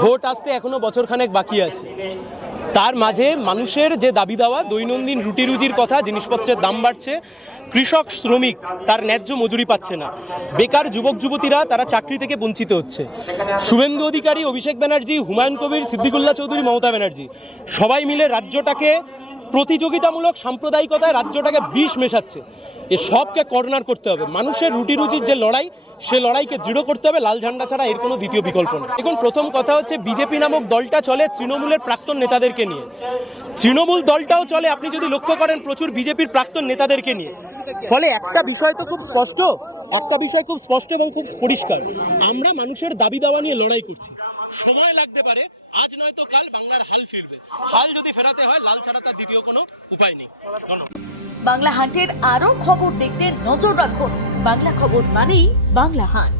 Vote আসতে এখনো বছরখানেক বাকি আছে, তার মাঝে মানুষের যে দাবি দেওয়া দৈনন্দিন রুটি রুজির কথা, জিনিসপত্রের দাম বাড়ছে, কৃষক শ্রমিক তার ন্যায্য মজুরি পাচ্ছে না, বেকার যুবক যুবতীরা তারা চাকরি থেকে বঞ্চিত হচ্ছে, শুভেন্দু অধিকারী, অভিষেক ব্যানার্জি, হুমায়ুন কবির, সিদ্দিকুল্লাহ চৌধুরী, মমতা ব্যানার্জি সবাই মিলে রাজ্যটাকে প্রতিযোগিতামূলক সাম্প্রদায়িকতায় রাজ্যটাকে বিষ মেশাচ্ছে। এ সবকে কর্নার করতে হবে। মানুষের রুটি রুজির যে লড়াই, সে লড়াইকে দৃঢ় করতে হবে। লাল ঝান্ডা ছাড়া এর কোনো দ্বিতীয় বিকল্প নেই। এখন প্রথম কথা হচ্ছে, বিজেপি নামক দলটা চলে তৃণমূলের প্রাক্তন নেতাদেরকে নিয়ে। তৃণমূল দলটাও চলে, আপনি যদি লক্ষ্য করেন, প্রচুর বিজেপির প্রাক্তন নেতাদেরকে নিয়ে। ফলে একটা বিষয় তো খুব স্পষ্ট, এবং খুব পরিষ্কার, আমরা মানুষের দাবি দাওয়া নিয়ে লড়াই করছি। সময় লাগতে পারে, আজ নয়তো কাল বাংলার হাল ফিরবে। হাল যদি ফেরাতে হয়, লাল ছাড়া তার দ্বিতীয় কোনো উপায় নেই। বাংলা হান্টের আরো খবর দেখতে নজর রাখুন। বাংলা খবর মানেই বাংলা হান্ট।